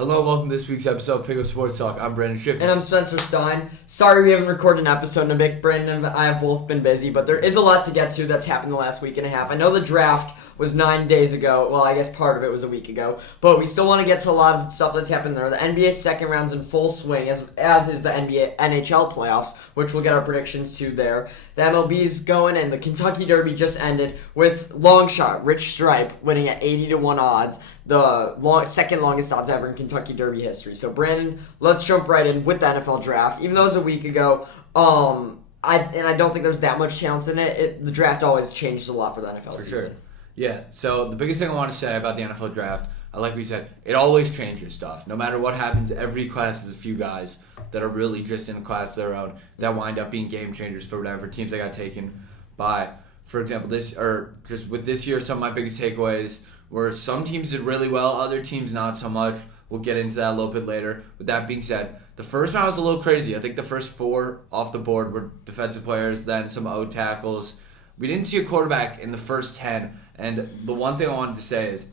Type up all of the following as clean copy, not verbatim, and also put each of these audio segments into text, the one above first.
Hello and welcome to this week's episode of Pick Up Sports Talk. I'm Brandon Schiff. And I'm Spencer Stein. Sorry we haven't recorded an episode in a bit. Brandon and I have both been busy, but there is a lot to get to that's happened the last week and a half. I know the draft was 9 days ago. Well, I guess part of it was a week ago. But we still want to get to a lot of stuff that's happened there. The NBA second round's in full swing, as is the NHL playoffs, which we'll get our predictions to there. The MLB's going, and the Kentucky Derby just ended with long shot Rich Stripe winning at 80-1 odds. The second longest odds ever in Kentucky Derby history. So, Brandon, let's jump right in with the NFL draft. Even though it was a week ago, I don't think there's that much talent in it. The draft always changes a lot for the NFL season. Sure. Yeah, so the biggest thing I want to say about the NFL draft, like we said, it always changes stuff. No matter what happens, every class has a few guys that are really just in a class of their own that wind up being game changers for whatever teams they got taken by. For example, with this year, some of my biggest takeaways were some teams did really well, other teams not so much. We'll get into that a little bit later. With that being said, the first round was a little crazy. I think the first 4 off the board were defensive players, then some O tackles. We didn't see a quarterback in the first 10. And the one thing I wanted to say is,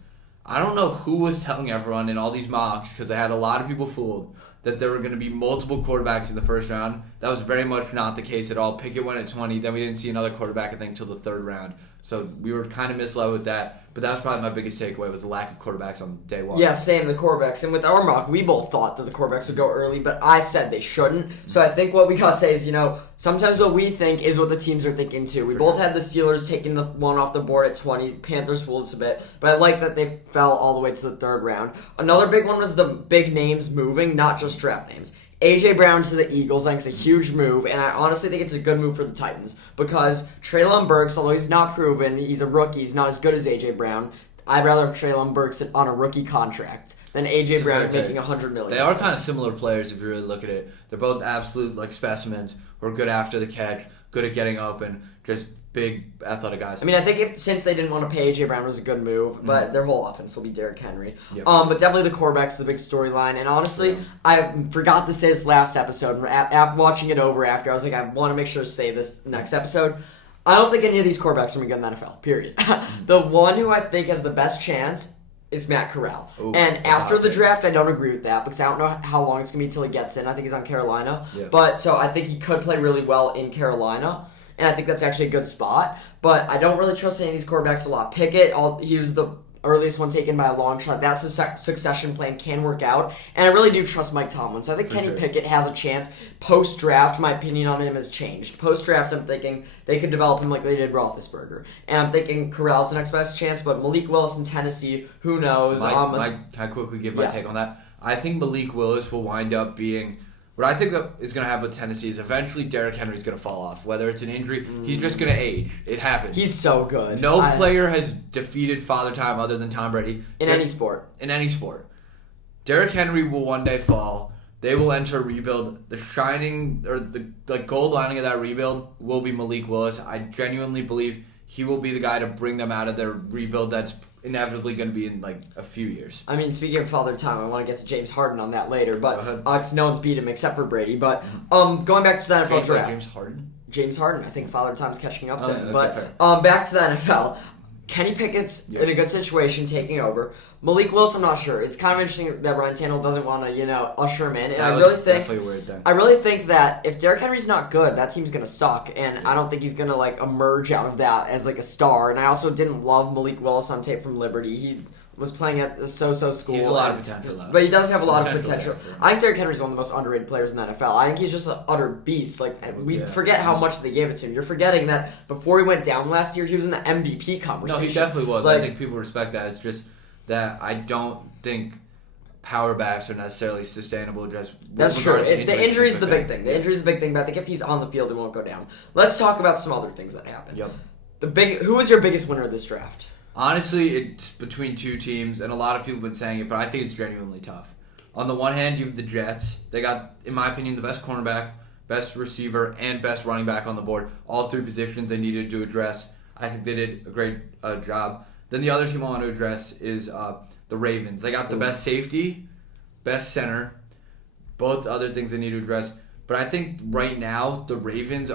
I don't know who was telling everyone in all these mocks, because I had a lot of people fooled, that there were going to be multiple quarterbacks in the first round. That was very much not the case at all. Pickett went at 20, then we didn't see another quarterback, I think, until the third round. So we were kind of misled with that. But that was probably my biggest takeaway, was the lack of quarterbacks on day one. Yeah, same, the quarterbacks. And with our mock, we both thought that the quarterbacks would go early, but I said they shouldn't. So I think what we got to say is, sometimes what we think is what the teams are thinking too. We both had the Steelers taking the one off the board at 20. Panthers fooled us a bit. But I like that they fell all the way to the third round. Another big one was the big names moving, not just draft names. A.J. Brown to the Eagles, I think it's a huge move, and I honestly think it's a good move for the Titans because Traylon Burks, although he's not proven, he's a rookie, he's not as good as A.J. Brown. I'd rather have Traylon Burks on a rookie contract than A.J. Brown making $100 million. They are kind of similar players if you really look at it. They're both absolute specimens who are good after the catch, good at getting open, just big athletic guys. I mean, I think since they didn't want to pay A.J. Brown, it was a good move, but their whole offense will be Derrick Henry. Yep. But definitely the quarterback's the big storyline. And honestly, I forgot to say this last episode. After watching it over after, I was like, I want to make sure to say this next episode. I don't think any of these quarterbacks are going to be good in the NFL, period. The one who I think has the best chance is Matt Corral. Ooh, and after the draft, I don't agree with that because I don't know how long it's going to be until he gets in. I think he's on Carolina. Yeah. But so I think he could play really well in Carolina. And I think that's actually a good spot. But I don't really trust any of these quarterbacks a lot. Pickett, he was the earliest one taken by a long shot. That succession plan can work out. And I really do trust Mike Tomlin. So I think Kenny Pickett has a chance. Post-draft, my opinion on him has changed. Post-draft, I'm thinking they could develop him like they did Roethlisberger. And I'm thinking Corral's the next best chance. But Malik Willis in Tennessee, who knows? Can I quickly give my take on that? I think Malik Willis will wind up being... What I think is going to happen with Tennessee is eventually Derrick Henry's going to fall off. Whether it's an injury, he's just going to age. It happens. He's so good. No player has defeated Father Time other than Tom Brady. In any sport. In any sport. Derrick Henry will one day fall. They will enter a rebuild. The shining, or the gold lining of that rebuild will be Malik Willis. I genuinely believe he will be the guy to bring them out of their rebuild that's inevitably going to be in a few years. I mean, speaking of Father Time, I want to get to James Harden on that later, but no one's beat him except for Brady. But going back to the NFL draft, James Harden, I think Father Time's catching up to him. Okay, but back to the NFL, Kenny Pickett's in a good situation taking over. Malik Willis, I'm not sure. It's kind of interesting that Ryan Tannehill doesn't want to, usher him in. And I really think that if Derrick Henry's not good, that team's going to suck. And I don't think he's going to emerge out of that as a star. And I also didn't love Malik Willis on tape from Liberty. He was playing at a so-so school. He's a lot of potential, though. But he does have a lot of potential. I think Derrick Henry's one of the most underrated players in the NFL. I think he's just an utter beast. We forget how much they gave it to him. You're forgetting that before he went down last year, he was in the MVP conversation. No, he definitely was. I think people respect that. It's just that I don't think power backs are necessarily sustainable. That's true. The injury is the big thing. The injury is the big thing, but I think if he's on the field, it won't go down. Let's talk about some other things that happened. Yep. Who was your biggest winner of this draft? Honestly, it's between two teams, and a lot of people have been saying it, but I think it's genuinely tough. On the one hand, you have the Jets. They got, in my opinion, the best cornerback, best receiver, and best running back on the board. All 3 positions they needed to address. I think they did a great job. Then the other team I want to address is the Ravens. They got the best safety, best center, both other things they need to address. But I think right now, the Ravens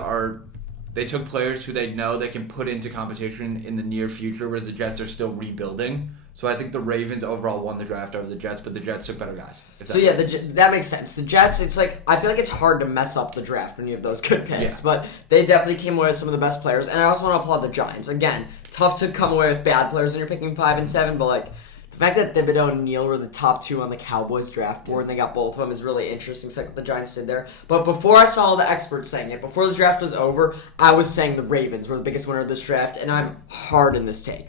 they took players who they know they can put into competition in the near future, whereas the Jets are still rebuilding. So I think the Ravens overall won the draft over the Jets, but the Jets took better guys. That makes sense. The Jets, it's like, I feel like it's hard to mess up the draft when you have those good picks, Yeah. but they definitely came away with some of the best players, and I also want to applaud the Giants. Again, tough to come away with bad players when you're picking 5 and 7, but like, the fact that Thibodeau and Neal were the top 2 on the Cowboys draft board and they got both of them is really interesting. It's like what the Giants did there. But before I saw all the experts saying it, before the draft was over, I was saying the Ravens were the biggest winner of this draft, and I'm hard in this take.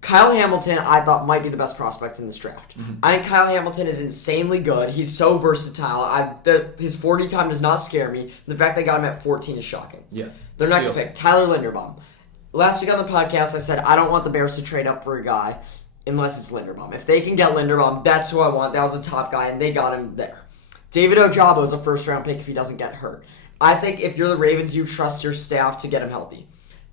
Kyle Hamilton, I thought, might be the best prospect in this draft. I think Kyle Hamilton is insanely good. He's so versatile. His 40 time does not scare me. The fact they got him at 14 is shocking. Yeah. Their next pick, Tyler Linderbaum. Last week on the podcast, I said I don't want the Bears to trade up for a guy unless it's Linderbaum. If they can get Linderbaum, that's who I want. That was the top guy, and they got him there. David Ojabo is a first-round pick if he doesn't get hurt. I think if you're the Ravens, you trust your staff to get him healthy.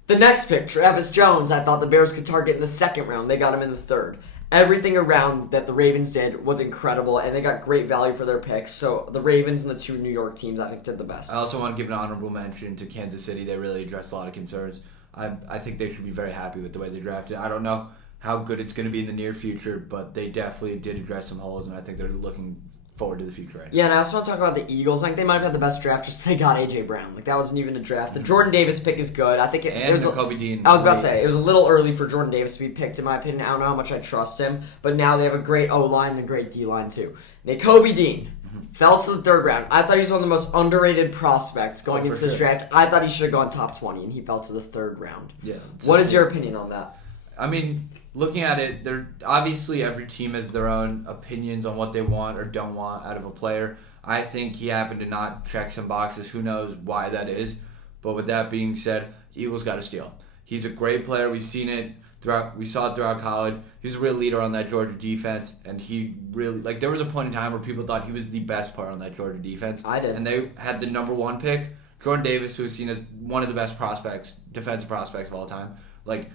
The next pick, Travis Jones, I thought the Bears could target in the second round. They got him in the third. Everything around that the Ravens did was incredible, and they got great value for their picks. So the Ravens and the 2 New York teams, I think, did the best. I also want to give an honorable mention to Kansas City. They really addressed a lot of concerns. I think they should be very happy with the way they drafted. I don't know how good it's going to be in the near future, but they definitely did address some holes, and I think they're looking forward to the future right now. Yeah, and I also want to talk about the Eagles. I think they might have had the best draft just they got A.J. Brown. Like, that wasn't even a draft. The Jordan Davis pick is good. I think it was Kobe Dean. I was about to say, it was a little early for Jordan Davis to be picked, in my opinion. I don't know how much I trust him, but now they have a great O-line and a great D-line, too. Kobe Dean fell to the third round. I thought he was one of the most underrated prospects going into this draft. I thought he should have gone top 20, and he fell to the third round. Yeah. What is your opinion on that? I mean, looking at it, obviously every team has their own opinions on what they want or don't want out of a player. I think he happened to not check some boxes. Who knows why that is? But with that being said, Eagles got to steal. He's a great player. We've seen it throughout. We saw it throughout college. He's a real leader on that Georgia defense, and he really there was a point in time where people thought he was the best player on that Georgia defense. I did, and they had the number 1 pick, Jordan Davis, who is seen as one of the best defensive prospects of all time. Like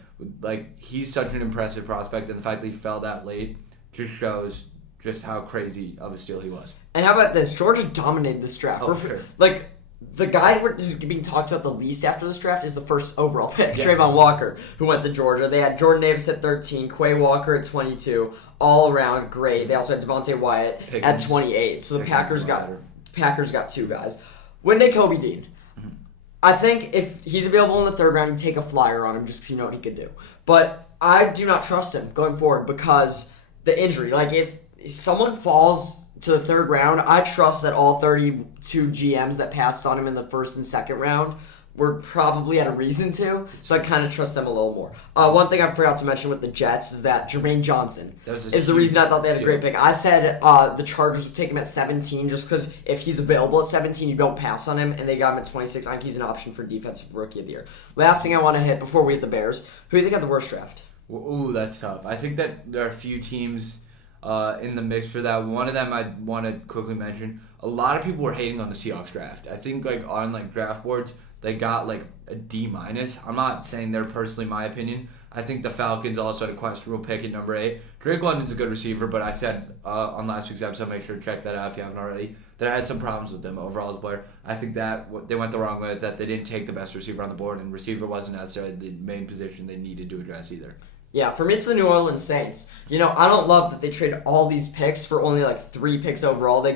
he's such an impressive prospect, and the fact that he fell that late just shows just how crazy of a steal he was. And how about this? Georgia dominated this draft. Oh, for sure. Like, the guy who's being talked about the least after this draft is the first overall pick, Trayvon Walker, who went to Georgia. They had Jordan Davis at 13, Quay Walker at 22, all around great. They also had Devontae Wyatt at 28. So the Packers got 2 guys. Kobe Dean. I think if he's available in the third round, you take a flyer on him just because you know what he could do. But I do not trust him going forward because the injury. Like, if someone falls to the third round, I trust that all 32 GMs that passed on him in the first and second round were probably had a reason to, so I kind of trust them a little more. One thing I forgot to mention with the Jets is that Jermaine Johnson is the reason I thought they had a great pick. I said the Chargers would take him at 17 just because if he's available at 17, you don't pass on him, and they got him at 26. I think he's an option for Defensive Rookie of the Year. Last thing I want to hit before we hit the Bears, who do you think had the worst draft? Ooh, that's tough. I think that there are a few teams in the mix for that. One of them I want to quickly mention. A lot of people were hating on the Seahawks draft. I think on draft boards, they got a D-. I'm not saying they're personally my opinion. I think the Falcons also had a questionable pick at number 8. Drake London's a good receiver, but I said on last week's episode, make sure to check that out if you haven't already, that I had some problems with them overall as a player. I think that they went the wrong way with that. They didn't take the best receiver on the board, and receiver wasn't necessarily the main position they needed to address either. Yeah, for me, it's the New Orleans Saints. I don't love that they traded all these picks for only 3 picks overall.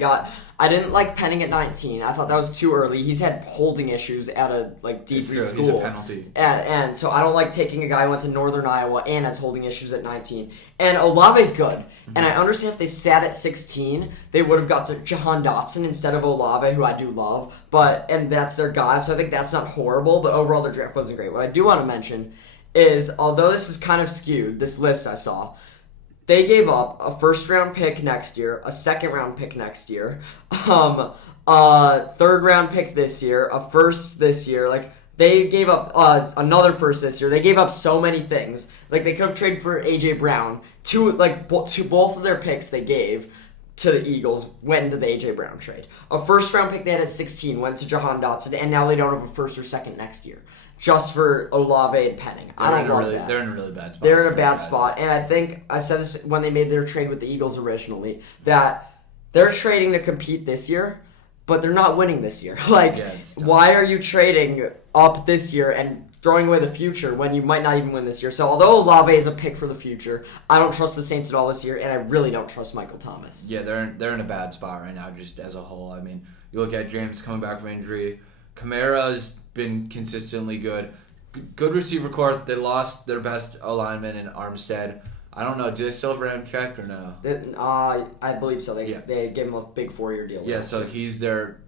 I didn't like Penning at 19. I thought that was too early. He's had holding issues at a D3 school. He's a penalty. And so I don't like taking a guy who went to Northern Iowa and has holding issues at 19. And Olave's good. Mm-hmm. And I understand if they sat at 16, they would have got to Jahan Dotson instead of Olave, who I do love. And that's their guy, so I think that's not horrible. But overall, their draft wasn't great. What I do want to mention is, although this is kind of skewed, this list I saw, they gave up a first-round pick next year, a second-round pick next year, a third-round pick this year, a first this year. They gave up another first this year. They gave up so many things. They could have traded for A.J. Brown. To both of their picks they gave to the Eagles went into the A.J. Brown trade. A first-round pick they had at 16 went to Jahan Dotson, and now they don't have a first or second next year. Just for Olave and Penning. I don't love that. They're in a really bad spot. They're in a bad spot. And I think I said this when they made their trade with the Eagles originally, that they're trading to compete this year, but they're not winning this year. Why are you trading up this year and throwing away the future when you might not even win this year. So although Olave is a pick for the future, I don't trust the Saints at all this year, and I really don't trust Michael Thomas. Yeah, they're in a bad spot right now, just as a whole. I mean, you look at James coming back from injury. Kamara's been consistently good. Good receiver corps. They lost their best alignment in Armstead. I don't know. Do they still have Ramczyk or no? I believe so. They gave him a big 4-year deal. Yeah, so he's their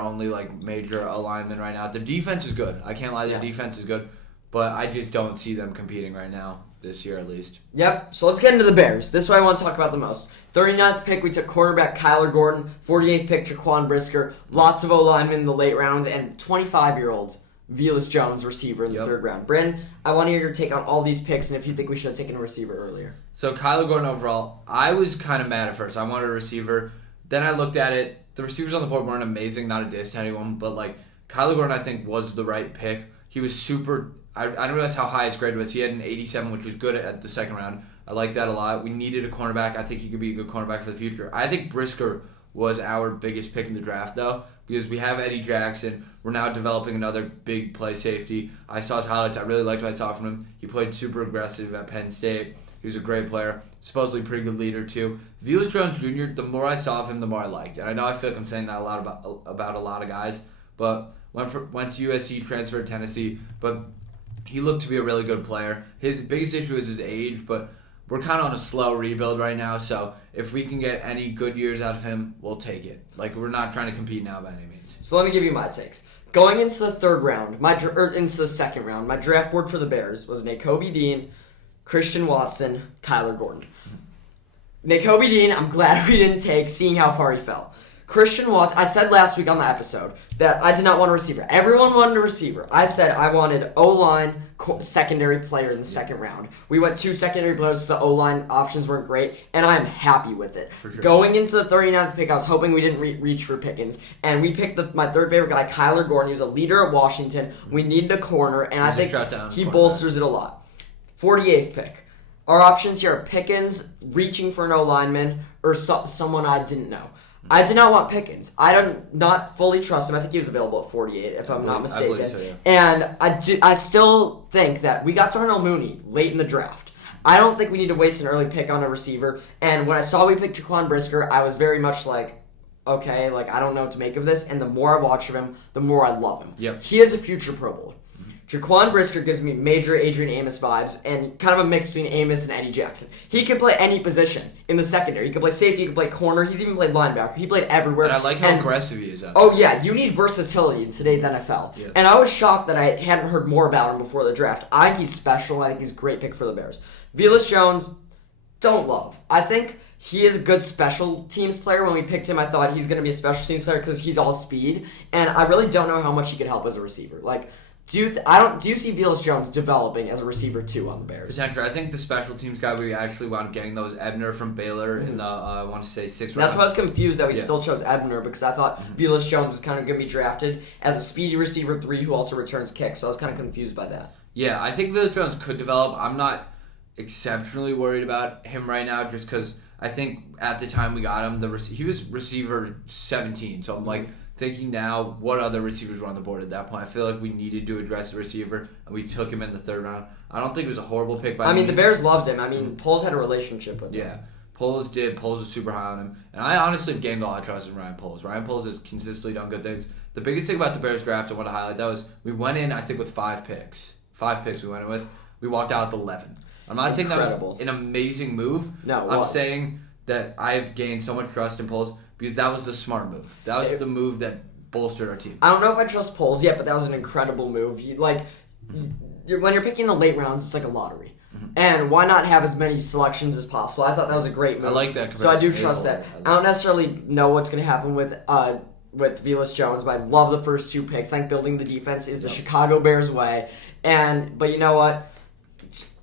only major alignment right now. The defense is good. I can't lie. The defense is good, but I just don't see them competing right now this year at least. Yep. So let's get into the Bears. This is what I want to talk about the most. 39th pick, we took quarterback Kyler Gordon. 48th pick, Jaquan Brisker. Lots of O-linemen in the late rounds, and 25-year-old Velus Jones, receiver in the third round. Bryn, I want to hear your take on all these picks and if you think we should have taken a receiver earlier. So Kyler Gordon overall, I was kind of mad at first. I wanted a receiver. Then I looked at it. The receivers on the board weren't amazing, not a diss to anyone, but Kyler Gordon I think was the right pick. He was super. I didn't realize how high his grade was. He had an 87, which was good at the second round. I like that a lot. We needed a cornerback. I think he could be a good cornerback for the future. I think Brisker was our biggest pick in the draft, though, because we have Eddie Jackson. We're now developing another big play safety. I saw his highlights. I really liked what I saw from him. He played super aggressive at Penn State. He was a great player. Supposedly a pretty good leader, too. Velus Jones Jr., the more I saw of him, the more I liked. And I know I feel like I'm saying that a lot about a lot of guys, but went to USC, transferred to Tennessee, but he looked to be a really good player. His biggest issue is his age, but we're kind of on a slow rebuild right now, so if we can get any good years out of him, we'll take it. We're not trying to compete now by any means. So let me give you my takes. Going into the third round, into the second round, my draft board for the Bears was Nakobe Dean, Christian Watson, Kyler Gordon. Nakobe Dean, I'm glad we didn't take, seeing how far he fell. Christian Watson, I said last week on the episode that I did not want a receiver. Everyone wanted a receiver. I said I wanted O-line secondary player in the second round. We went 2 secondary blows, so the O-line options weren't great, and I'm happy with it. For sure. Going into the 39th pick, I was hoping we didn't reach for Pickens, and we picked my third favorite guy, Kyler Gordon. He was a leader at Washington. We needed a corner, and I think he bolsters it a lot. 48th pick. Our options here are Pickens, reaching for an O-lineman, or someone I didn't know. I did not want Pickens. I don't not fully trust him. I think he was available at 48, if I'm not mistaken. I believe so, yeah. And I still think that we got Darnell Mooney late in the draft. I don't think we need to waste an early pick on a receiver. And when I saw we picked Jaquan Brisker, I was very much okay, I don't know what to make of this. And the more I watch of him, the more I love him. Yep. He is a future Pro Bowler. Jaquan Brisker gives me major Adrian Amos vibes and kind of a mix between Amos and Eddie Jackson. He can play any position in the secondary. He can play safety, he can play corner, he's even played linebacker. He played everywhere. And I like how aggressive he is. Oh, yeah, you need versatility in today's NFL. Yeah. And I was shocked that I hadn't heard more about him before the draft. I think he's special. I think he's a great pick for the Bears. Velus Jones, don't love. I think he is a good special teams player. When we picked him, I thought he's going to be a special teams player because he's all speed. And I really don't know how much he could help as a receiver. Do you see Velus Jones developing as a receiver too on the Bears? Potentially. I think the special teams guy we actually wound up getting those Ebner from Baylor in the I want to say 6th round. That's why I was confused that we still chose Ebner because I thought Velus Jones was kind of going to be drafted as a speedy receiver 3 who also returns kicks. So I was kind of confused by that. Yeah, I think Velus Jones could develop. I'm not exceptionally worried about him right now just because I think at the time we got him, he was receiver 17. So I'm thinking now, what other receivers were on the board at that point? I feel like we needed to address the receiver, and we took him in the 3rd round. I don't think it was a horrible pick by the Bears loved him. Poles had a relationship with him. Yeah, Poles did. Poles was super high on him. And I honestly have gained a lot of trust in Ryan Poles. Ryan Poles has consistently done good things. The biggest thing about the Bears draft I want to highlight, that was we went in, I think, with 5 picks. 5 picks we went in with. We walked out with 11. I'm not saying that was an amazing move. No, I'm saying that I've gained so much trust in Poles because that was the smart move. That was the move that bolstered our team. I don't know if I trust Poles yet, but that was an incredible move. When you're picking the late rounds, it's like a lottery. Mm-hmm. And why not have as many selections as possible? I thought that was a great move. I like that. So I do trust that. I don't necessarily know what's going to happen with Velus Jones, but I love the first 2 picks. I think building the defense is the Chicago Bears way. But you know what?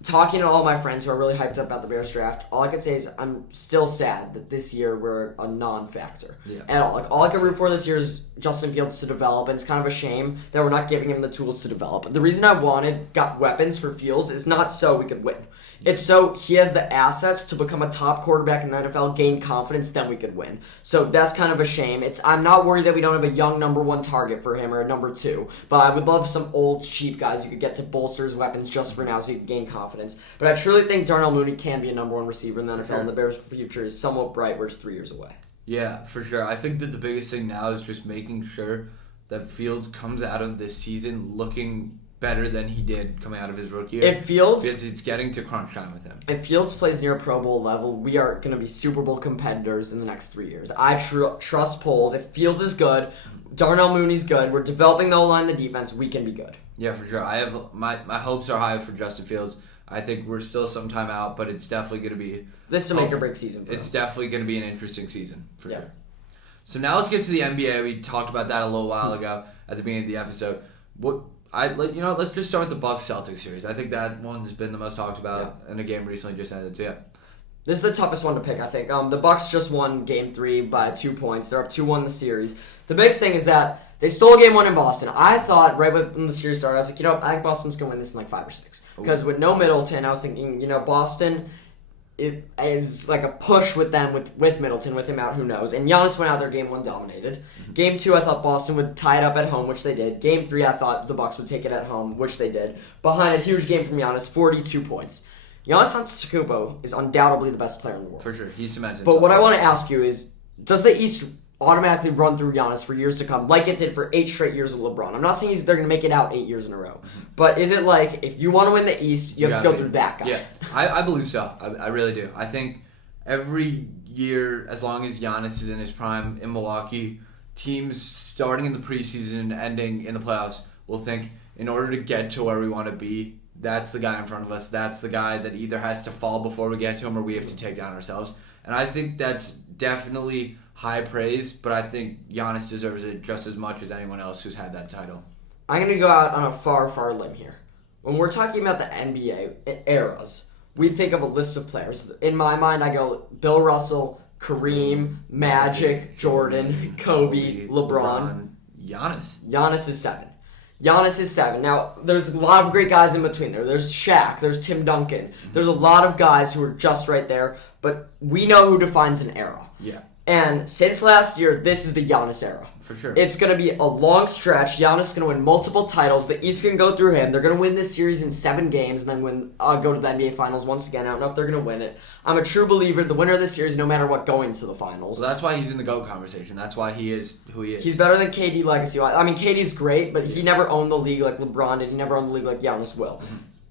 talking to all my friends who are really hyped up about the Bears draft, all I can say is I'm still sad that this year we're a non-factor at all. Like all I can root for this year is Justin Fields to develop, and it's kind of a shame that we're not giving him the tools to develop. The reason I got weapons for Fields is not so we could win. It's so he has the assets to become a top quarterback in the NFL, gain confidence, then we could win. So that's kind of a shame. I'm not worried that we don't have a young number 1 target for him or a number 2, but I would love some old cheap guys you could get to bolster his weapons just for now so you can gain confidence. But I truly think Darnell Mooney can be a number 1 receiver in the NFL, and the Bears' future is somewhat bright. We're just 3 years away. Yeah, for sure. I think that the biggest thing now is just making sure that Fields comes out of this season looking better than he did coming out of his rookie year. Because it's getting to crunch time with him. If Fields plays near Pro Bowl level, we are going to be Super Bowl competitors in the next 3 years. I trust polls. If Fields is good, Darnell Mooney's good, we're developing the O-line, the defense, we can be good. Yeah, for sure. I have my hopes are high for Justin Fields. I think we're still some time out, but it's definitely going to be... This is a make or break season for It's definitely going to be an interesting season, for sure. So now let's get to the NBA. We talked about that a little while ago at the beginning of the episode. Let's just start with the Bucks-Celtics series. I think that one's been the most talked about, and the game recently just ended. So, yeah. This is the toughest one to pick, I think. The Bucks just won Game 3 by 2 points. They're up 2-1 in the series. The big thing is that they stole Game 1 in Boston. I thought, right when the series started, I was like, I think Boston's going to win this in like 5 or 6. Because with no Middleton, I was thinking, Boston... It's like a push with them, with Middleton, with him out, who knows. And Giannis went out there, Game 1 dominated. Game 2, I thought Boston would tie it up at home, which they did. Game 3, I thought the Bucks would take it at home, which they did. Behind a huge game from Giannis, 42 points. Giannis Antetokounmpo is undoubtedly the best player in the world. For sure, he's cemented. But what I want to ask you is, does the East automatically run through Giannis for years to come, like it did for 8 straight years with LeBron? I'm not saying they're going to make it out 8 years in a row. But is it like, if you want to win the East, you have to go through that guy? Yeah, I believe so. I really do. I think every year, as long as Giannis is in his prime in Milwaukee, teams starting in the preseason and ending in the playoffs will think, in order to get to where we want to be, that's the guy in front of us. That's the guy that either has to fall before we get to him or we have to take down ourselves. And I think that's definitely high praise, but I think Giannis deserves it just as much as anyone else who's had that title. I'm going to go out on a far, far limb here. When we're talking about the NBA eras, we think of a list of players. In my mind, I go Bill Russell, Kareem, Magic, Jordan, Kobe, LeBron. Giannis is 7. Giannis is 7. Now, there's a lot of great guys in between there. There's Shaq. There's Tim Duncan. There's a lot of guys who are just right there. But we know who defines an era. Yeah. And since last year, this is the Giannis era. For sure. It's going to be a long stretch. Giannis is going to win multiple titles. The East can go through him. They're going to win this series in 7 games and then go to the NBA Finals once again. I don't know if they're going to win it. I'm a true believer. The winner of this series, no matter what, going to the Finals. So that's why he's in the GOAT conversation. That's why he is who he is. He's better than KD legacy. I mean, KD's great, but he never owned the league like LeBron did. He never owned the league like Giannis will.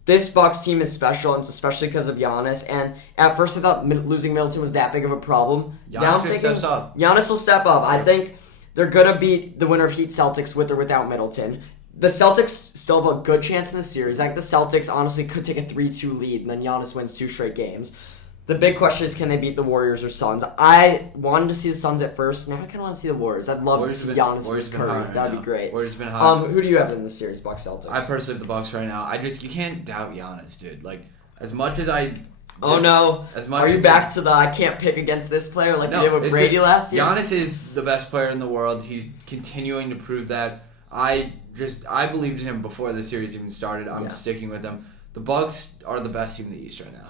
This Bucks team is special, and it's especially because of Giannis. And at first, I thought losing Middleton was that big of a problem. Giannis steps up. Giannis will step up. I think they're going to beat the winner of Heat Celtics with or without Middleton. The Celtics still have a good chance in the series. I think the Celtics honestly could take a 3-2 lead, and then Giannis wins 2 straight games. The big question is, can they beat the Warriors or Suns? I wanted to see the Suns at first. Now I kind of want to see the Warriors. I'd love to see Giannis versus Curry. That'd be great. Warriors been hot. Who do you have in the series, Bucks Celtics? I personally have the Bucks right now. You can't doubt Giannis, dude. Like, as much as I... Oh no! Are you back to the I can't pick against this player like you did with Brady last year? Giannis is the best player in the world. He's continuing to prove that. I believed in him before the series even started. I'm sticking with him. The Bucks are the best team in the East right now.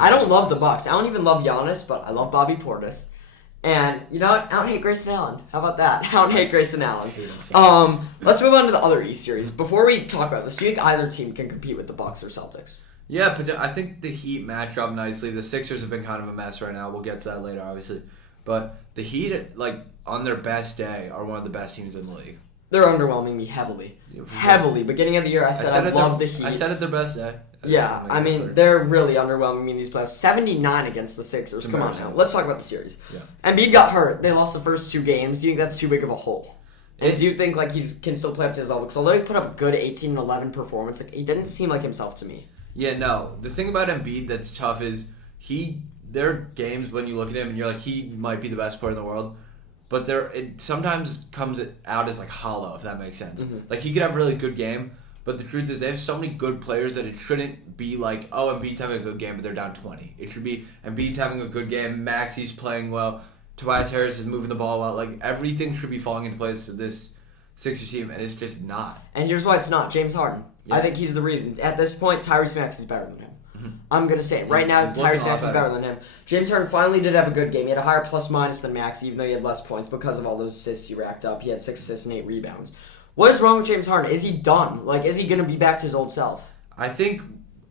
I don't love the Bucks. I don't even love Giannis, but I love Bobby Portis. And you know what? I don't hate Grayson Allen. How about that? I don't hate Grayson Allen. Let's move on to the other East series. Before we talk about this, do you think either team can compete with the Bucks or Celtics? Yeah, but I think the Heat match up nicely. The Sixers have been kind of a mess right now. We'll get to that later, obviously. But the Heat, like, on their best day, are one of the best teams in the league. They're underwhelming me heavily. Heavily. Beginning of the year, I said I love the Heat. I said it their best day. Yeah, I mean, they're really underwhelming me in these playoffs. 79 against the Sixers. Come on now. Let's talk about the series. Yeah. Embiid got hurt. They lost the first 2 games. Do you think that's too big of a hole? And do you think like he can still play up to his level? Because although he put up a good 18-11 performance, like he didn't seem like himself to me. Yeah, no. The thing about Embiid that's tough is there are games when you look at him and you're like, he might be the best player in the world. But it sometimes comes out as like hollow, if that makes sense. Mm-hmm. Like he could have a really good game, But the truth is they have so many good players that it shouldn't be like, oh, Embiid's having a good game, but they're down 20. It should be Embiid's having a good game, Maxi's playing well, Tobias Harris is moving the ball well. Like, everything should be falling into place to this Sixers team, and it's just not. And here's why it's not. James Harden. Yeah. I think he's the reason. At this point, Tyrese Maxey is better than him. I'm going to say it. Right now, Tyrese Maxey is better than him. James Harden finally did have a good game. He had a higher plus-minus than Maxey, even though he had less points because of all those assists he racked up. He had 6 assists and 8 rebounds. What is wrong with James Harden? Is he done? Like, is he going to be back to his old self? I think,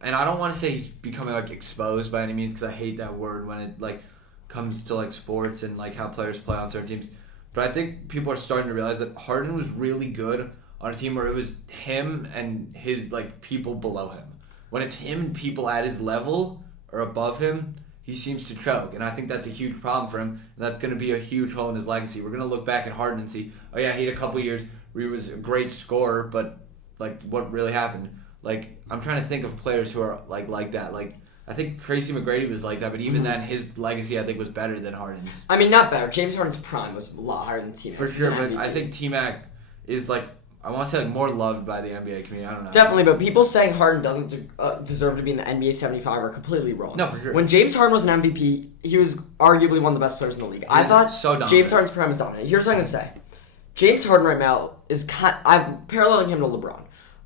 and I don't want to say he's becoming, like, exposed by any means, because I hate that word when it, like, comes to, like, sports and, like, how players play on certain teams. But I think people are starting to realize that Harden was really good on a team where it was him and his, like, people below him. When it's him and people at his level or above him, he seems to choke. And I think that's a huge problem for him. And that's going to be a huge hole in his legacy. We're going to look back at Harden and see, oh, yeah, he had a couple years where he was a great scorer, but, like, what really happened? Like, I'm trying to think of players who are, like that. Like, I think Tracy McGrady was like that, but even then, his legacy, I think, was better than Harden's. I mean, not better. James Harden's prime was a lot higher than T-Mac. For sure, but I think T-Mac is, like, I want to say, like, more loved by the NBA community. I don't know. Definitely, but people saying Harden doesn't deserve to be in the NBA 75 are completely wrong. No, for sure. When James Harden was an MVP, he was arguably one of the best players in the league. I thought so James Harden's prime is dominant. Here's what I'm going to say. James Harden right now is I'm paralleling him to LeBron.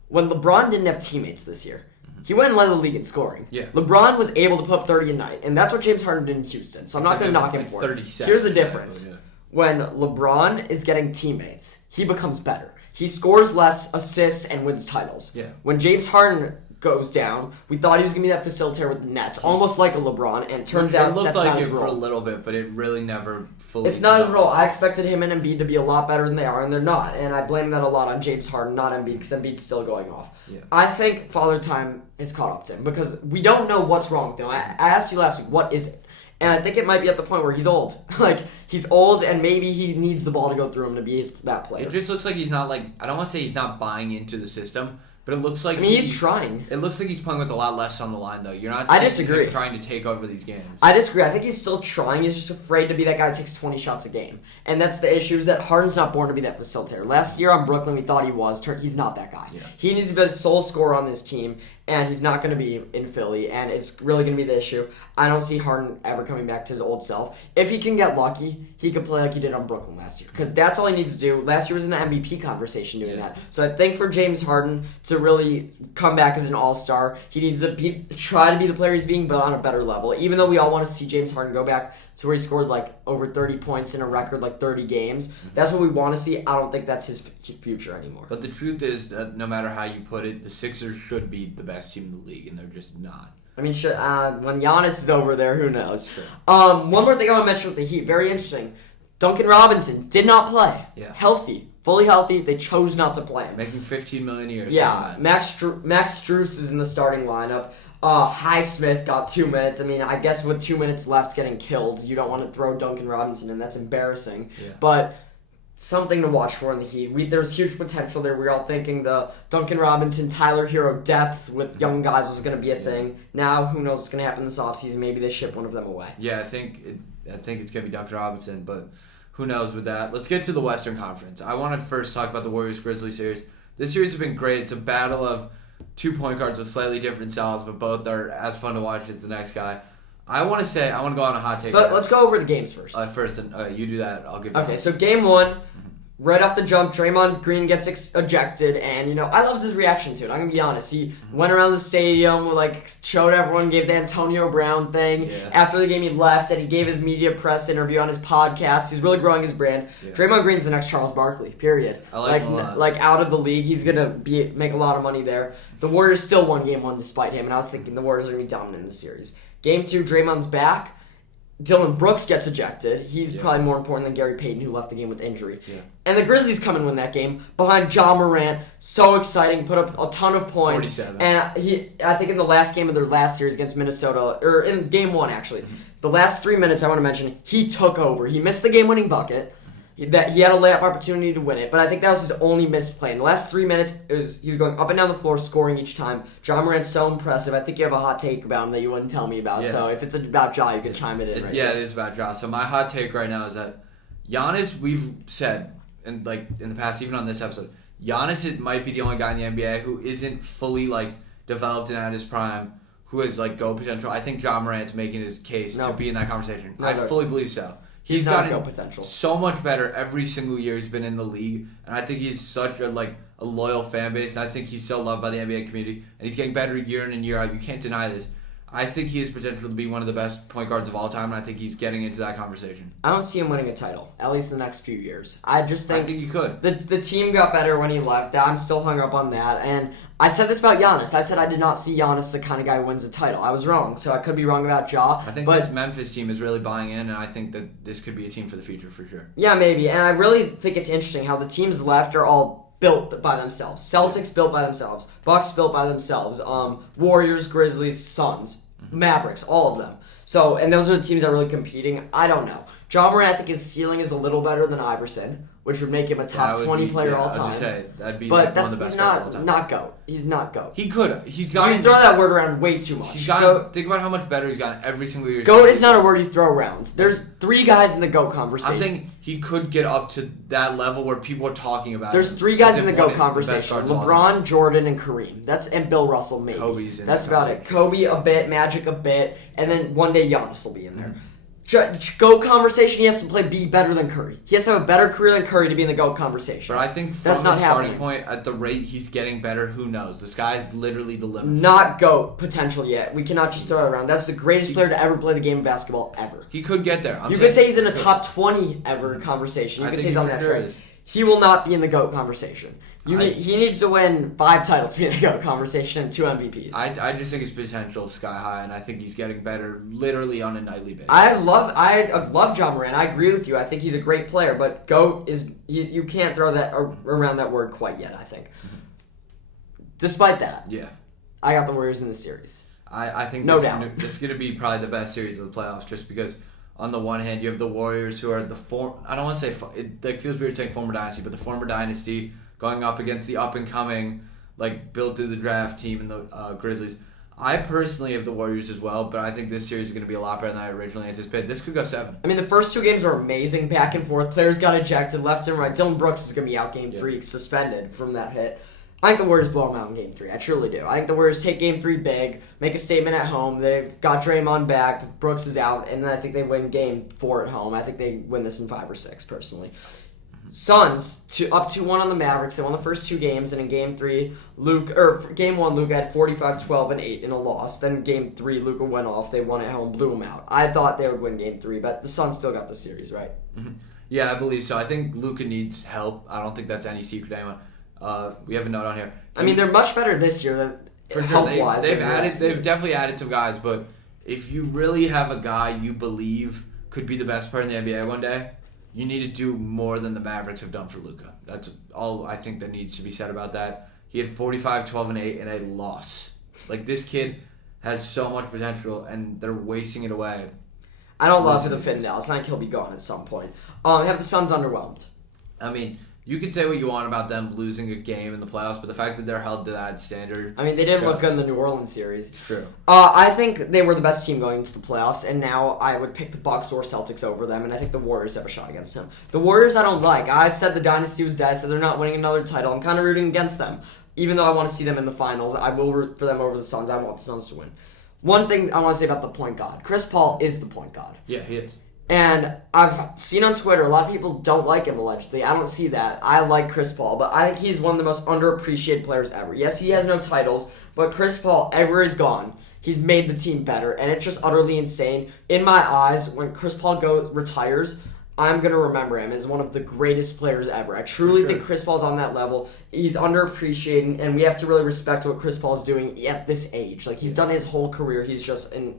When LeBron didn't have teammates this year, he went and led the league in scoring. Yeah. LeBron was able to put up 30 a night, and that's what James Harden did in Houston. So I'm not going to knock him for it. Here's the difference. When LeBron is getting teammates, he becomes better. He scores less, assists, and wins titles. Yeah. When James Harden goes down, we thought he was going to be that facilitator with the Nets, almost like a LeBron, and turns out that's not his role. It looked like it for a little bit, but it really never fully... It's not his role. I expected him and Embiid to be a lot better than they are, and they're not. And I blame that a lot on James Harden, not Embiid, because Embiid's still going off. Yeah. I think Father Time has caught up to him, because we don't know what's wrong with him. I asked you last week, what is it? And I think it might be at the point where he's old. Like, he's old, and maybe he needs the ball to go through him to be that player. It just looks like he's not, like... I don't want to say he's not buying into the system, but it looks like... I mean, he's trying. It looks like he's playing with a lot less on the line, though. You're not I disagree. Him trying to take over these games. I disagree. I think he's still trying. He's just afraid to be that guy who takes 20 shots a game. And that's the issue, is that Harden's not born to be that facilitator. Last year on Brooklyn, we thought he was. He's not that guy. Yeah. He needs to be the sole scorer on this team, and he's not going to be in Philly, and it's really going to be the issue. I don't see Harden ever coming back to his old self. If he can get lucky, he could play like he did on Brooklyn last year, because that's all he needs to do. Last year was in the MVP conversation doing that. So I think for James Harden to really come back as an all-star, he needs to try to be the player he's being, but on a better level. Even though we all want to see James Harden go back to where he scored like over 30 points in a record, like 30 games. That's what we want to see. I don't think that's his future anymore. But the truth is that no matter how you put it, the Sixers should be the best team in the league, and they're just not. I mean, when Giannis is over there, who knows? One more thing I want to mention with the Heat, very interesting. Duncan Robinson did not play. Yeah. Healthy. Fully healthy. They chose not to play him. Making $15 million a year. Yeah. Max Strus is in the starting lineup. Highsmith got 2 minutes. I mean, I guess with 2 minutes left getting killed, you don't want to throw Duncan Robinson in. That's embarrassing. Yeah. But something to watch for in the Heat. There's huge potential there. We were all thinking the Duncan Robinson, Tyler Hero depth with young guys was going to be a thing. Now, who knows what's going to happen this offseason? Maybe they ship one of them away. Yeah, I think it's going to be Duncan Robinson, but who knows with that. Let's get to the Western Conference. I want to first talk about the Warriors-Grizzly series. This series has been great. It's a battle of 2 point guards with slightly different styles, but both are as fun to watch as the next guy. I want to go on a hot take. So let's go over the games first. You do that. I'll give you Okay, so game one, right off the jump, Draymond Green gets ejected, and, I loved his reaction to it. I'm going to be honest. He went around the stadium, showed everyone, gave the Antonio Brown thing. Yeah. After the game, he left, and he gave his media press interview on his podcast. He's really growing his brand. Yeah. Draymond Green's the next Charles Barkley, period. I like him a lot. Out of the league, he's going to make a lot of money there. The Warriors still won game one despite him, and I was thinking the Warriors are going to be dominant in the series. Game two, Draymond's back. Dylan Brooks gets ejected. He's probably more important than Gary Payton, who left the game with injury. Yeah. And the Grizzlies come and win that game behind Ja Morant. So exciting. Put up a ton of points. 47. And I think in the last game of their last series against Minnesota, or in game one actually, the last 3 minutes I want to mention, he took over. He missed the game-winning bucket. He had a layup opportunity to win it, but I think that was his only missed play. In the last 3 minutes, he was going up and down the floor, scoring each time. Ja Morant's so impressive. I think you have a hot take about him that you wouldn't tell me about. Yes. So if it's about Ja, you can chime it in. It is about Ja. So my hot take right now is that Giannis, we've said, and in the past, even on this episode, Giannis might be the only guy in the NBA who isn't fully like developed and at his prime, who has like GOAT potential. I think Ja Morant's making his case to be in that conversation. I fully believe so. He's gotten gotten potential. So much better every single year he's been in the league, and I think he's such a loyal fan base, and I think he's so loved by the NBA community, and he's getting better year in and year out. You can't deny this. I think he has potential to be one of the best point guards of all time, and I think he's getting into that conversation. I don't see him winning a title, at least in the next few years. I think he could. The team got better when he left. I'm still hung up on that. And I said this about Giannis. I said I did not see Giannis the kind of guy who wins a title. I was wrong, so I could be wrong about Ja. I think this Memphis team is really buying in, and I think that this could be a team for the future for sure. Yeah, maybe. And I really think it's interesting how the teams left are all built by themselves. Celtics built by themselves. Bucks built by themselves. Warriors, Grizzlies, Suns. Mavericks, all of them. So, and those are the teams that are really competing. I don't know. Ja Morant, I think his ceiling is a little better than Iverson, which would make him a top 20 player all time. That'd be but one of the best he's players of all time. not GOAT. He's not GOAT. He could. He's You gotten. throw that word around way too much. Think about how much better he's gotten every single year. GOAT is not a word you throw around. There's 3 guys in the GOAT conversation. I'm saying he could get up to that level where people are talking about. There's 3 guys in the GOAT conversation: LeBron, Jordan, and Kareem. And Bill Russell maybe. Kobe's in That's about it. Kobe a bit, Magic a bit, and then one day Giannis will be in there. GOAT conversation, he has to be better than Curry. He has to have a better career than Curry to be in the GOAT conversation. But I think from that's the not starting happening. point, at the rate he's getting better, who knows? The sky's literally the limit. Not GOAT potential yet. We cannot just throw it around. That's the greatest player to ever play the game of basketball ever. He could get there. You could say he's in a top 20 ever conversation. You could say he's on that track. He will not be in the GOAT conversation. He needs to win 5 titles to be in the GOAT conversation and 2 MVPs. I just think his potential is sky high, and I think he's getting better literally on a nightly basis. I love Ja Morant. I agree with you. I think he's a great player, but GOAT is you can't throw that around that word quite yet, I think. Despite that, yeah, I got the Warriors in the series. I think no doubt. This is going to be probably the best series of the playoffs, just because on the one hand you have the Warriors, who are I don't want to say it feels weird saying former dynasty, but the former dynasty going up against the up and coming built through the draft team in the Grizzlies. I personally have the Warriors as well, but I think this series is going to be a lot better than I originally anticipated. This could go 7. I mean, the first 2 games were amazing, back and forth. Players got ejected left and right. Dylan Brooks is going to be out game 3, suspended from that hit. I think the Warriors blow them out in Game 3. I truly do. I think the Warriors take Game 3 big, make a statement at home. They've got Draymond back, Brooks is out, and then I think they win Game 4 at home. I think they win this in 5 or 6, personally. Suns up 2-1 on the Mavericks. They won the first 2 games, and in Game 3, Game 1, Luka had 45, 12, and 8 in a loss. Then Game 3, Luka went off. They won at home, blew them out. I thought they would win Game 3, but the Suns still got the series, right? Mm-hmm. Yeah, I believe so. I think Luka needs help. I don't think that's any secret to anyone. We have a note on here. I mean, they're much better this year than help-wise. They've definitely added some guys, but if you really have a guy you believe could be the best player in the NBA one day, you need to do more than the Mavericks have done for Luka. That's all I think that needs to be said about that. He had 45, 12, and 8 in a loss. This kid has so much potential, and they're wasting it away. I don't love the fit in Dallas. I think he'll be gone at some point. Have the Suns underwhelmed? I mean, you can say what you want about them losing a game in the playoffs, but the fact that they're held to that standard... I mean, they didn't look good in the New Orleans series. It's true. I think they were the best team going into the playoffs, and now I would pick the Bucks or Celtics over them, and I think the Warriors have a shot against them. The Warriors I don't like. I said the dynasty was dead. I said they're not winning another title. I'm kind of rooting against them. Even though I want to see them in the finals, I will root for them over the Suns. I want the Suns to win. One thing I want to say about the point guard. Chris Paul is the point guard. Yeah, he is. And I've seen on Twitter, a lot of people don't like him, allegedly. I don't see that. I like Chris Paul, but I think he's one of the most underappreciated players ever. Yes, he has no titles, but Chris Paul, ever is gone. He's made the team better, and it's just utterly insane. In my eyes, when Chris Paul retires, I'm going to remember him as one of the greatest players ever. I truly think Chris Paul's on that level. He's underappreciated, and we have to really respect what Chris Paul's doing at this age. He's done his whole career. He's just a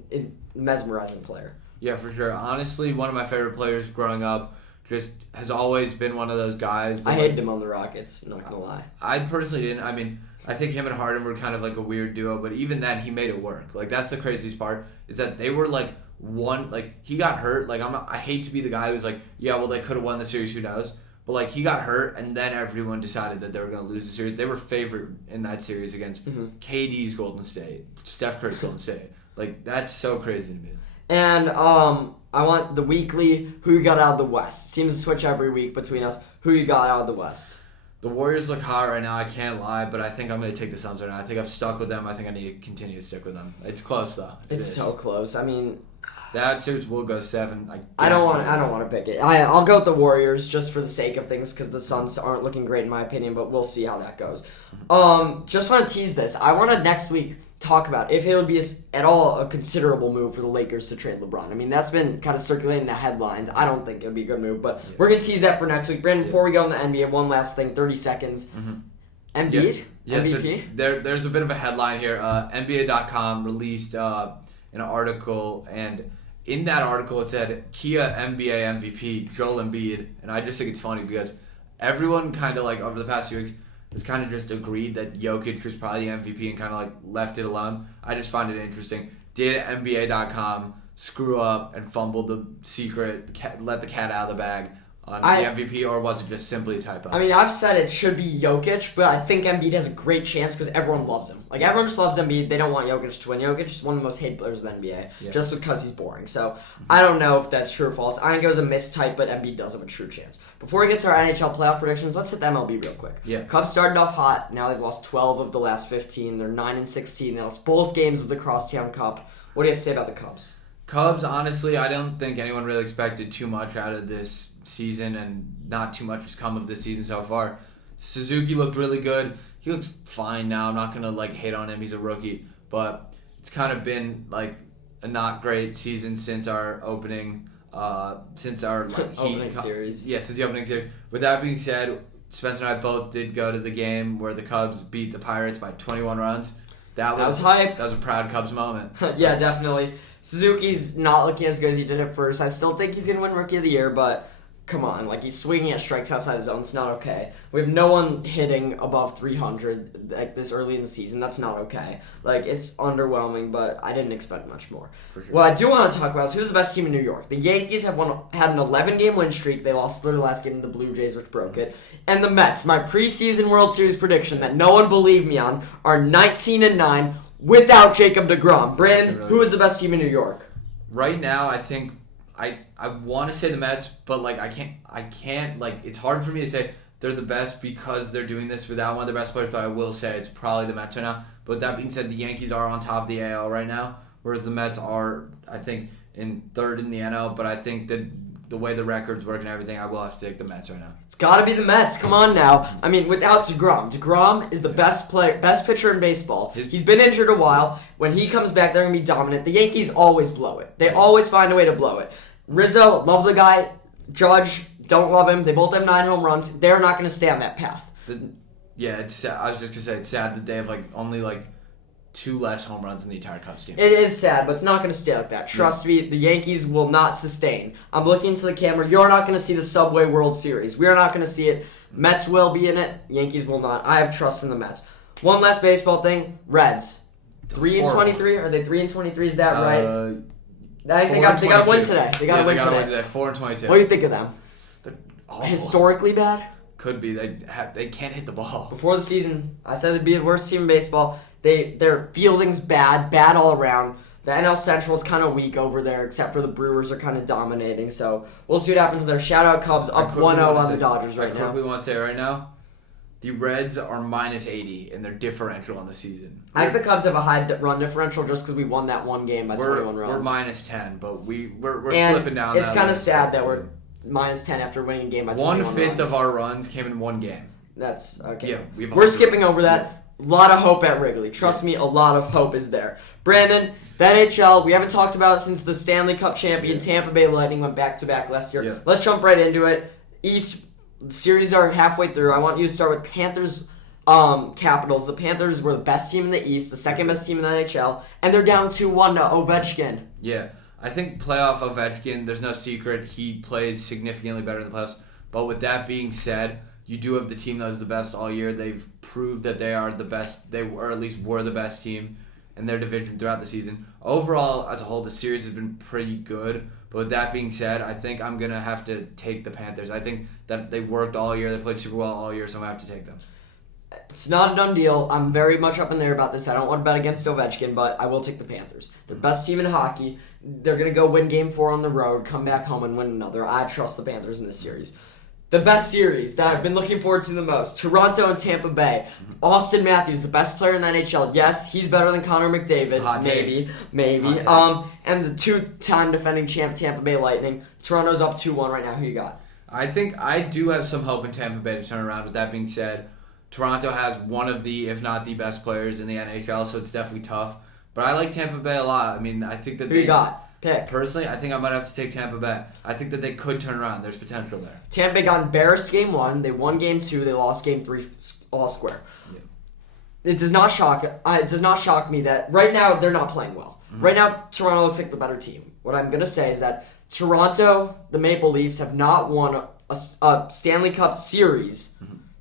mesmerizing player. Yeah, for sure. Honestly, one of my favorite players growing up just has always been one of those guys. I hated him on the Rockets, not gonna lie. I personally didn't. I mean, I think him and Harden were kind of a weird duo, but even then, he made it work. That's the craziest part, is that they were he got hurt. I hate to be the guy who's yeah, well, they could have won the series, who knows? But he got hurt, and then everyone decided that they were going to lose the series. They were favored in that series against KD's Golden State, Steph Curry's Golden State. That's so crazy to me. And I want the weekly, who you got out of the West. Seems to switch every week between us. Who you got out of the West? The Warriors look hot right now. I can't lie, but I think I'm going to take the Suns right now. I think I've stuck with them. I think I need to continue to stick with them. It's close though. It's so close. I mean, that series will go 7. I don't want to pick it. I'll go with the Warriors just for the sake of things because the Suns aren't looking great in my opinion, but we'll see how that goes. Just want to tease this. I want to next week talk about if it would be at all a considerable move for the Lakers to trade LeBron. I mean, that's been kind of circulating the headlines. I don't think it would be a good move, but we're going to tease that for next week. Brandon, before we go on the NBA, one last thing, 30 seconds. Embiid? Yeah, MVP? so there's a bit of a headline here. NBA.com released an article, and in that article it said Kia NBA MVP Joel Embiid, and I just think it's funny because everyone kind of like over the past few weeks has kind of just agreed that Jokic was probably the MVP and kind of like left it alone. I just find it interesting. Did NBA.com screw up and fumble the secret, let the cat out of the bag on the MVP, or was it just simply a typo? I mean, I've said it should be Jokic, but I think Embiid has a great chance because everyone loves him. Like, everyone just loves Embiid. They don't want Jokic to win. Jokic is one of the most hated players in the NBA, just because he's boring. So, I don't know if that's true or false. I think it was a mistype, but Embiid does have a true chance. Before we get to our NHL playoff predictions, let's hit the MLB real quick. Yeah. Cubs started off hot. Now they've lost 12 of the last 15. They're 9-16. They lost both games of the Crosstown Cup. What do you have to say about the Cubs? Cubs, honestly, I don't think anyone really expected too much out of this season, and not too much has come of this season so far. Suzuki looked really good. He looks fine now. I'm not gonna hate on him. He's a rookie, but it's kind of been a not great season since our opening, opening series. Yeah, since the opening series. With that being said, Spencer and I both did go to the game where the Cubs beat the Pirates by 21 runs. That was hype. That was a proud Cubs moment. Yeah, definitely. Suzuki's not looking as good as he did at first. I still think he's going to win Rookie of the Year, but come on. He's swinging at strikes outside the zone. It's not okay. We have no one hitting above 300 this early in the season. That's not okay. It's underwhelming, but I didn't expect much more. For sure. What I do want to talk about is who's the best team in New York. The Yankees had an 11-game win streak. They lost their last game to the Blue Jays, which broke it. And the Mets, my preseason World Series prediction that no one believed me on, are 19-9 without Jacob deGrom. Brandon, who is the best team in New York? Right now, I think I want to say the Mets, but I can't it's hard for me to say they're the best because they're doing this without one of the best players, but I will say it's probably the Mets right now. But that being said, the Yankees are on top of the AL right now, whereas the Mets are, I think, in third in the NL, but I think that the way the records work and everything, I will have to take the Mets right now. It's got to be the Mets. Come on now. I mean, without DeGrom. DeGrom is the best pitcher in baseball. He's been injured a while. When he comes back, they're going to be dominant. The Yankees always blow it. They always find a way to blow it. Rizzo, love the guy. Judge, don't love him. They both have 9 home runs. They're not going to stay on that path. It's sad. I was just going to say, it's sad that they have only 2 less home runs in the entire Cubs team. It is sad, but it's not going to stay like that. Trust me, the Yankees will not sustain. I'm looking into the camera. You're not going to see the Subway World Series. We're not going to see it. Mets will be in it. Yankees will not. I have trust in the Mets. One last baseball thing. Reds. 3-23. Are they 3-23? Is that right? I think they got to win today. They got to win today. 4-22. What do you think of them? Historically bad? Could be. They can't hit the ball. Before the season, I said they'd be the worst team in baseball. Their fielding's bad all around. The NL Central is kind of weak over there, except for the Brewers are kind of dominating. So we'll see what happens there. Shout out Cubs up 1-0 on the Dodgers right now. I quickly want to say right now, the Reds are minus 80 in their differential on the season. I think the Cubs have a high run differential just because we won that one game by 21 runs. We're minus 10, but we're slipping down. It's kind of sad that we're minus 10 after winning a game by 21 runs. 1/5 of our runs came in one game. That's okay. Yeah, we're skipping over that. A lot of hope at Wrigley. Trust me, a lot of hope is there. Brandon, the NHL, we haven't talked about it since the Stanley Cup champion Tampa Bay Lightning went back-to-back last year. Yeah. Let's jump right into it. East, the series are halfway through. I want you to start with Panthers Capitals. The Panthers were the best team in the East, the second best team in the NHL, and they're down 2-1 to Ovechkin. Yeah, I think playoff Ovechkin, there's no secret, he plays significantly better in the playoffs. But with that being said, you do have the team that was the best all year. They've proved that they are the best, or at least were the best team in their division throughout the season. Overall, as a whole, the series has been pretty good. But with that being said, I think I'm going to have to take the Panthers. I think that they worked all year. They played super well all year, so I'm going to have to take them. It's not a done deal. I'm very much up in there about this. I don't want to bet against Ovechkin, but I will take the Panthers. They're best team in hockey. They're going to go win Game 4 on the road, come back home and win another. I trust the Panthers in this series. The best series that I've been looking forward to the most. Toronto and Tampa Bay. Austin Matthews, the best player in the NHL. Yes, he's better than Connor McDavid. Maybe. And the two-time defending champ Tampa Bay Lightning. Toronto's up 2-1 right now. Who you got? I think I do have some hope in Tampa Bay to turn around. With that being said, Toronto has one of the, if not the best players in the NHL, so it's definitely tough. But I like Tampa Bay a lot. I mean, I think that Who you got? Pick. Personally, I think I might have to take Tampa Bay. I think that they could turn around. There's potential there. Tampa Bay got embarrassed game 1. They won game 2. They lost game 3 all square. Yeah. It does not shock me that right now they're not playing well. Mm-hmm. Right now, Toronto looks like the better team. What I'm going to say is that Toronto, the Maple Leafs, have not won a Stanley Cup series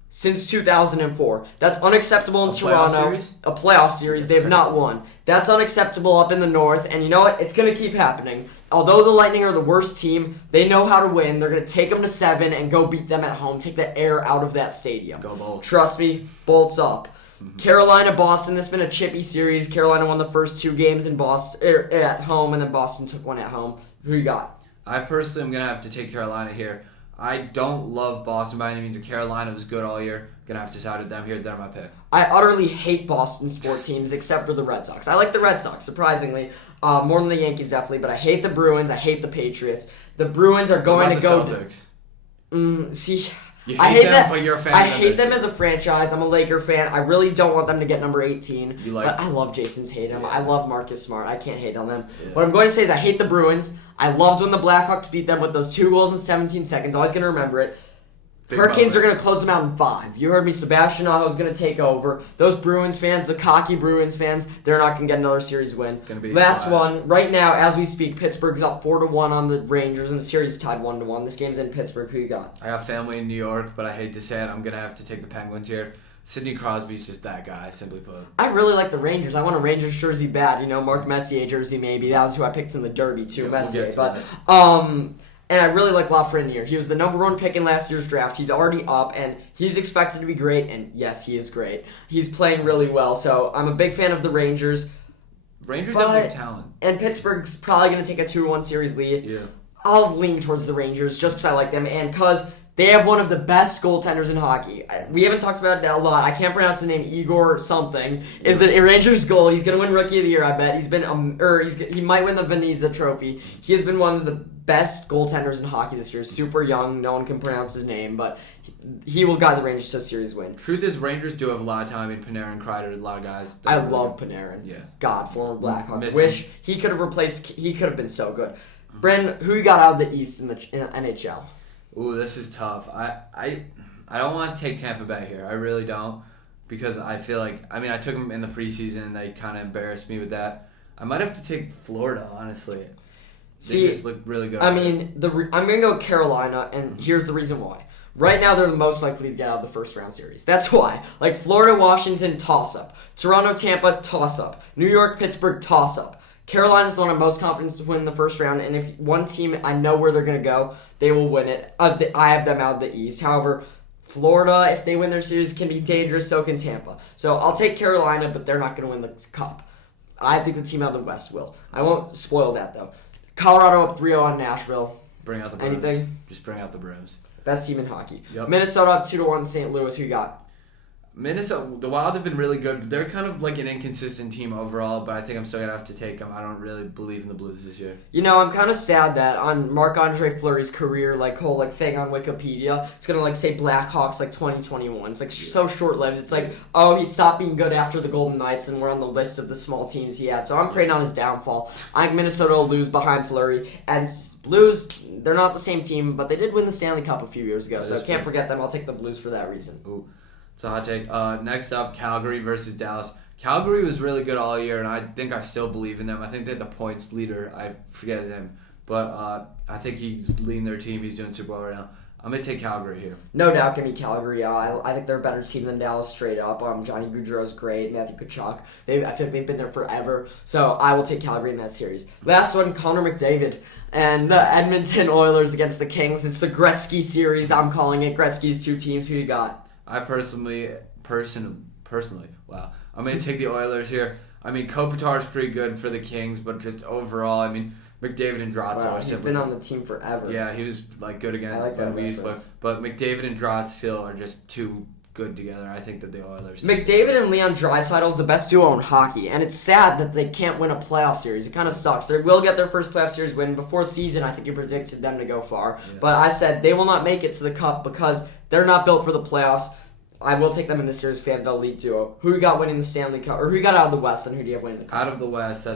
since 2004. That's unacceptable in Toronto. A playoff series. They have not won. That's unacceptable up in the North. And you know what? It's going to keep happening. Although the Lightning are the worst team, they know how to win. They're going to take them to 7 and go beat them at home. Take the air out of that stadium. Go Bolts. Trust me, Bolts up. Carolina, Boston. This has been a chippy series. Carolina won the first 2 games in Boston at home, and then Boston took one at home. Who you got? I personally am going to have to take Carolina here. I don't love Boston by any means. Carolina was good all year. Going to have to side with them here. They're my pick. I utterly hate Boston sport teams except for the Red Sox. I like the Red Sox, surprisingly. More than the Yankees, definitely. But I hate the Bruins. I hate the Patriots. The Bruins are going to go... Celtics? See... You hate I hate them, that. But you're a fan I of them hate them as a franchise. I'm a Laker fan. I really don't want them to get number 18. But I love Jason Tatum. Yeah. I love Marcus Smart. I can't hate on them. Yeah. What I'm going to say is I hate the Bruins. I loved when the Blackhawks beat them with those 2 goals in 17 seconds. Always going to remember it. Hurricanes are going to close them out in 5. You heard me. Sebastian Aho is going to take over. Those Bruins fans, the cocky Bruins fans, they're not going to get another series win. Last one. Right now, as we speak, Pittsburgh's up 4-1 on the Rangers, and the series is tied 1-1. This game's in Pittsburgh. Who you got? I got family in New York, but I hate to say it. I'm going to have to take the Penguins here. Sidney Crosby's just that guy, simply put. I really like the Rangers. I want a Rangers jersey bad. You know, Mark Messier jersey maybe. That was who I picked in the Derby, too. Yeah, Messier. We'll And I really like Lafreniere. He was the number 1 pick in last year's draft. He's already up, and he's expected to be great. And yes, he is great. He's playing really well. So I'm a big fan of the Rangers. Rangers have big talent. And Pittsburgh's probably going to take a 2-1 series lead. Yeah. I'll lean towards the Rangers just because I like them and because they have one of the best goaltenders in hockey. We haven't talked about it a lot. I can't pronounce the name. Igor something is the Rangers goal. He's gonna win Rookie of the Year. I bet he's been he might win the Veneza Trophy. He has been one of the best goaltenders in hockey this year. Super young. No one can pronounce his name, but he will guide the Rangers to a series win. Truth is, Rangers do have a lot of time. I mean, Panarin, Kreider, a lot of guys. I love Panarin. Yeah. God, former Blackhawk. Wish he could have replaced. He could have been so good. Bren, who you got out of the East in the NHL? Ooh, this is tough. I don't want to take Tampa Bay here. I really don't, because I feel like I took them in the preseason and they kind of embarrassed me with that. I might have to take Florida, honestly. They just look really good. I'm gonna go Carolina, and here's the reason why. Right now, they're the most likely to get out of the first round series. That's why. Like Florida, Washington, toss up. Toronto, Tampa, toss up. New York, Pittsburgh, toss up. Carolina's the one I'm most confident to win the first round, and if one team I know where they're going to go, they will win it. I have them out of the East. However, Florida, if they win their series, can be dangerous, so can Tampa. So I'll take Carolina, but they're not going to win the Cup. I think the team out of the West will. I won't spoil that, though. Colorado up 3-0 on Nashville. Bring out the Bruins. Anything? Just bring out the Bruins. Best team in hockey. Yep. Minnesota up 2-1 St. Louis. Who you got? Minnesota, the Wild have been really good. They're kind of like an inconsistent team overall, but I think I'm still going to have to take them. I don't really believe in the Blues this year. You know, I'm kind of sad that on Marc-Andre Fleury's career, whole thing on Wikipedia, it's going to say Blackhawks 2021. It's so short-lived. It's he stopped being good after the Golden Knights, and we're on the list of the small teams he had. So I'm praying on his downfall. I think Minnesota will lose behind Fleury. And Blues, they're not the same team, but they did win the Stanley Cup a few years ago, so can't forget them. I'll take the Blues for that reason. Ooh. It's a hot take. Next up, Calgary versus Dallas. Calgary was really good all year, and I think I still believe in them. I think they're the points leader. I forget his name. But I think he's leading their team. He's doing super well right now. I'm going to take Calgary here. No doubt give me Calgary. I think they're a better team than Dallas straight up. Johnny Gaudreau's great. Matthew Tkachuk. I feel like they've been there forever. So I will take Calgary in that series. Last one, Connor McDavid and the Edmonton Oilers against the Kings. It's the Gretzky series. I'm calling it. Gretzky's 2 teams. Who you got? I personally, wow. I'm going to take the Oilers here. Kopitar's pretty good for the Kings, but just overall, McDavid and Drozd Wow, are he's similar. been on the team forever. Yeah, he was good against I like that Louise, reference. but McDavid and Drozd still are just too good together. I think that the Oilers. McDavid and Leon Draisaitl is the best duo in hockey, and it's sad that they can't win a playoff series. It kind of sucks. They will get their first playoff series win. Before season, I think you predicted them to go far. Yeah. But I said they will not make it to the Cup because they're not built for the playoffs. I will take them in this series because they have the elite duo. Who you got winning the Stanley Cup? Or who you got out of the West, and who do you have winning the Cup? Out of the West, I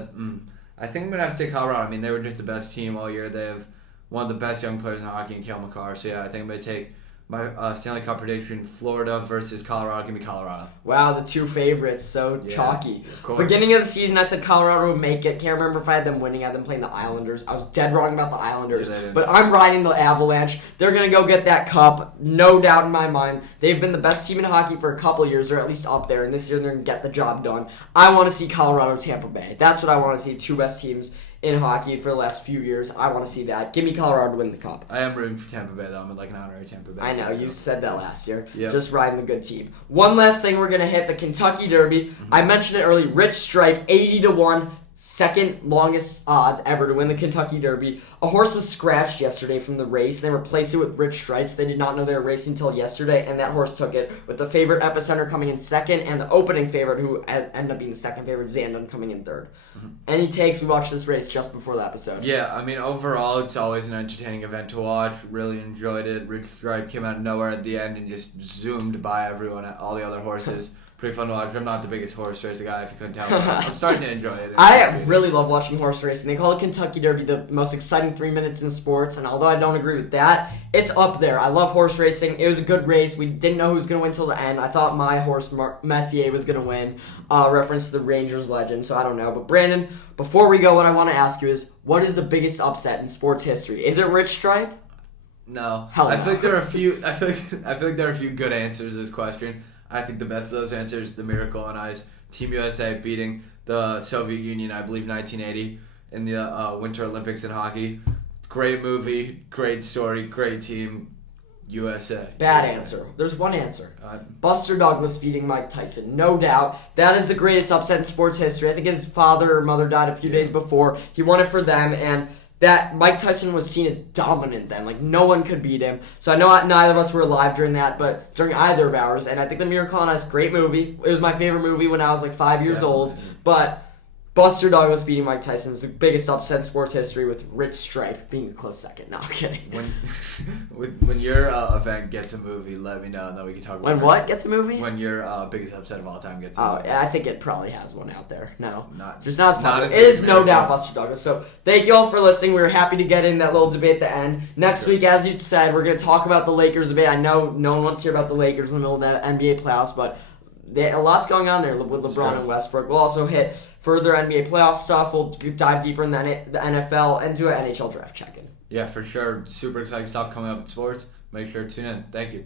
think I'm going to have to take Colorado. I mean, they were just the best team all year. They have one of the best young players in hockey in Cale Makar. So, yeah, I think I'm going to take my Stanley Cup prediction, Florida versus Colorado. Give me Colorado. Wow, the two favorites, so Yeah, chalky. of course. Beginning of the season, I said Colorado would make it. Can't remember if I had them winning. I had them playing the Islanders. I was dead wrong about the Islanders. Yeah, they did. But I'm riding the Avalanche. They're going to go get that cup. No doubt in my mind. They've been the best team in hockey for a couple years, or at least up there. And this year, they're going to get the job done. I want to see Colorado, Tampa Bay. That's what I want to see. Two best teams in hockey for the last few years. I want to see that. Give me Colorado to win the cup. I am rooting for Tampa Bay, though. I'm like an honorary Tampa Bay. I know, you said that last year. Yep. Just riding the good team. One last thing, we're going to hit the Kentucky Derby. Mm-hmm. I mentioned it earlier. Rich Stripe, 80-1. Second longest odds ever to win the Kentucky Derby. A horse was scratched yesterday from the race. They replaced it with Rich Stripes. They did not know they were racing until yesterday, and that horse took it, with the favorite Epicenter coming in second, and the opening favorite, who ended up being the second favorite, Zandon, coming in third. Mm-hmm. Any takes? We watched this race just before the episode. Yeah, I mean, overall, it's always an entertaining event to watch. Really enjoyed it. Rich Stripe came out of nowhere at the end and just zoomed by everyone, all the other horses. Pretty fun to watch. I'm not the biggest horse racing guy, if you couldn't tell. I'm starting to enjoy it. I really love watching horse racing. They call it Kentucky Derby the most exciting 3 minutes in sports, and although I don't agree with that, it's up there. I love horse racing. It was a good race. We didn't know who was going to win until the end. I thought my horse, Messier, was going to win, reference to the Rangers legend, so I don't know. But Brandon, before we go, what I want to ask you is, what is the biggest upset in sports history? Is it Rich Stripe? No. Hell I no. feel like there are a few. I feel like there are a few good answers to this question. I think the best of those answers, the Miracle on Ice, Team USA beating the Soviet Union, I believe 1980 in the Winter Olympics in hockey. Great movie, great story, great team. USA. Bad USA. answer. There's one answer. Buster Douglas beating Mike Tyson. No doubt. That is the greatest upset in sports history. I think his father or mother died a few days before. He won it for them, and that Mike Tyson was seen as dominant then. Like, no one could beat him. So I know neither of us were alive during that, but during either of ours. And I think The Miracle on Ice, great movie. It was my favorite movie when I was like 5 years old. But Buster Douglas beating Mike Tyson is the biggest upset in sports history, with Rich Stripe being a close second. No, I'm kidding. When your event gets a movie, let me know, and then we can talk about When it. what gets a movie? When your biggest upset of all time gets a Oh, movie. yeah, I think it probably has one out there. No. Not Just not as popular. as It is big no as doubt Buster Douglas. So thank you all for listening. We were happy to get in that little debate at the end. Next week, as you said, we're going to talk about the Lakers a bit. I know no one wants to hear about the Lakers in the middle of the NBA playoffs, but a lot's going on there with LeBron Sure. and Westbrook. We'll also hit further NBA playoff stuff. We'll dive deeper in the NFL and do an NHL draft check-in. Yeah, for sure. Super exciting stuff coming up in sports. Make sure to tune in. Thank you.